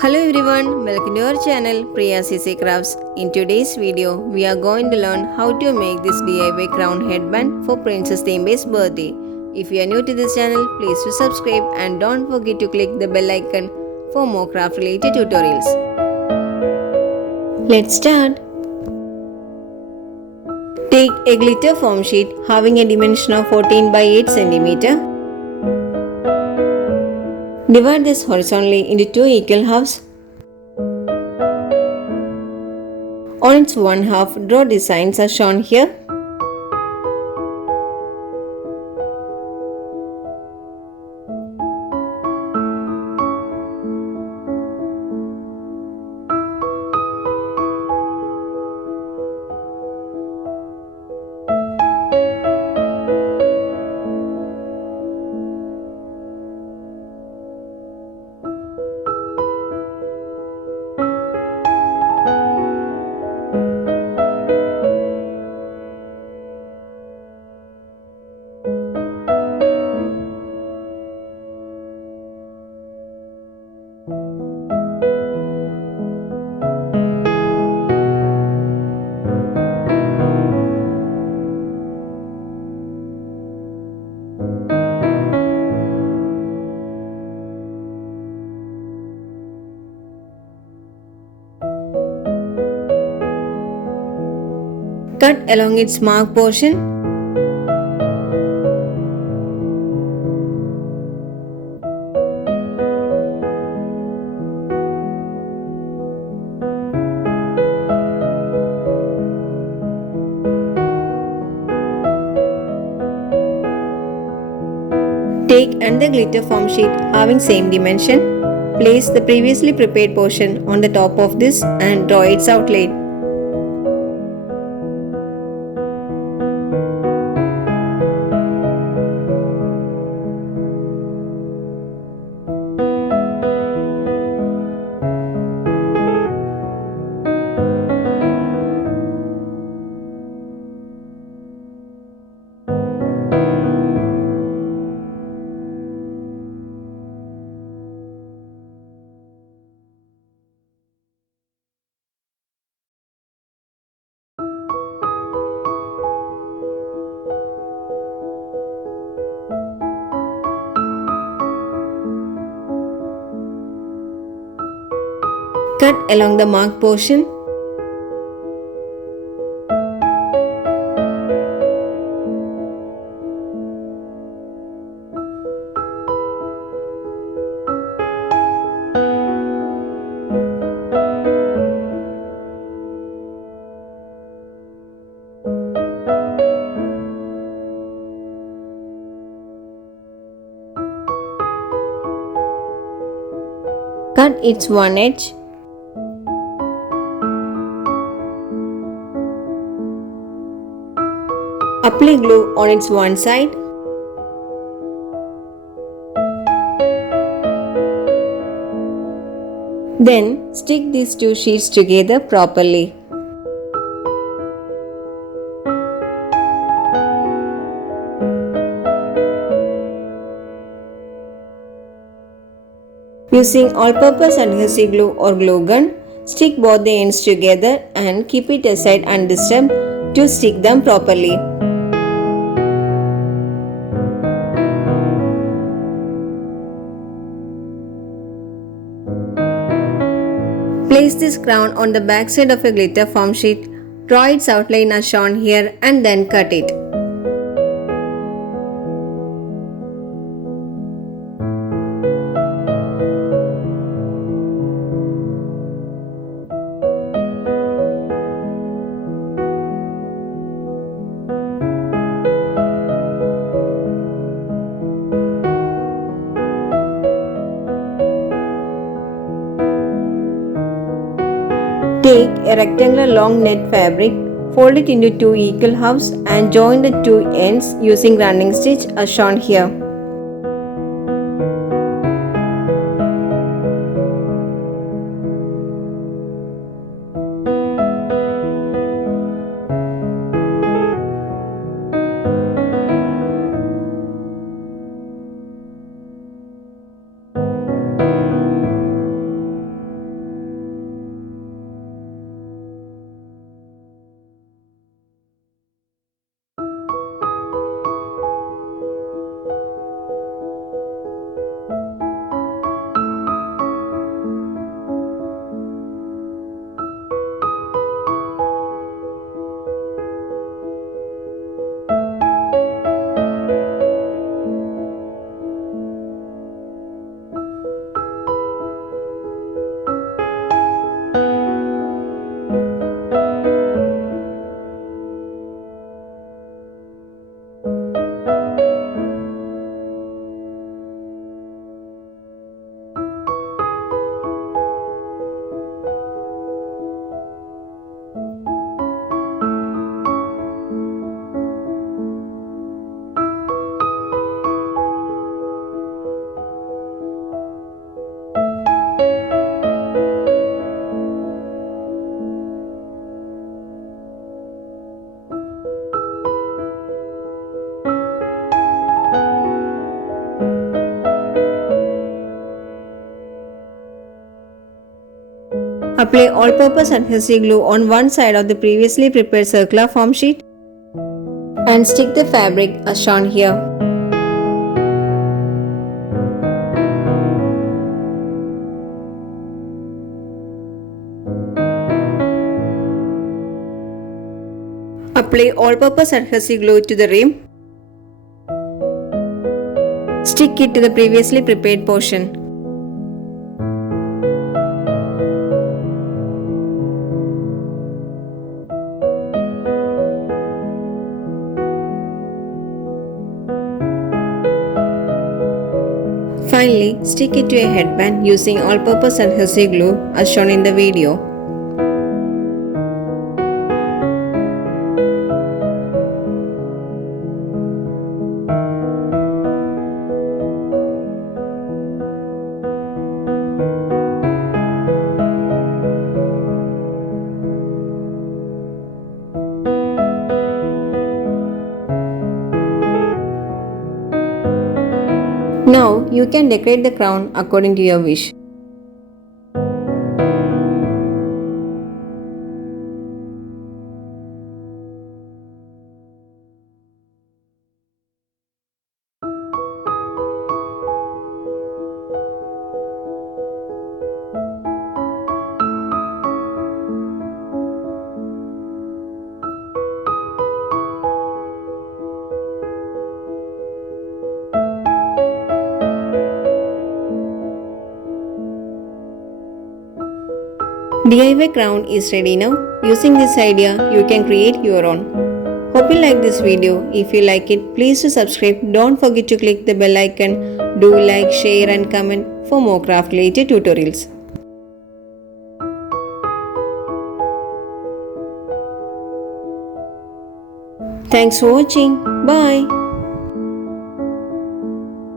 Hello everyone, welcome to our channel Priya CC Crafts. In today's video, we are going to learn how to make this DIY crown headband for Princess Thembe's birthday. If you are new to this channel, please do subscribe and don't forget to click the bell icon for more craft related tutorials. Let's start. Take a glitter foam sheet having a dimension of 14 by 8 cm. Divide this horizontally into two equal halves. On its one half, draw designs as shown here. Cut along its mark portion. Take another glitter foam sheet having same dimension. Place the previously prepared portion on the top of this and draw its outline. Cut along the mark portion. Cut its one edge. Apply glue on its one side. Then stick these two sheets together properly. Using all-purpose adhesive glue or glue gun, stick both the ends together and keep it aside undisturbed to stick them properly. Place this crown on the back side of a glitter foam sheet, draw its outline as shown here and then cut it. Take a rectangular long net fabric, fold it into two equal halves and join the two ends using running stitch as shown here. Apply all-purpose adhesive glue on one side of the previously prepared circular form sheet and stick the fabric as shown here. Apply all-purpose adhesive glue to the rim. Stick it to the previously prepared portion. Finally, stick it to a headband using all-purpose adhesive glue as shown in the video. Now you can decorate the crown according to your wish. DIY crown is ready now. Using this idea, you can create your own. Hope you like this video. If you like it, please do subscribe. Don't forget to click the bell icon. Do like, share and comment for more craft related tutorials. Thanks for watching. Bye.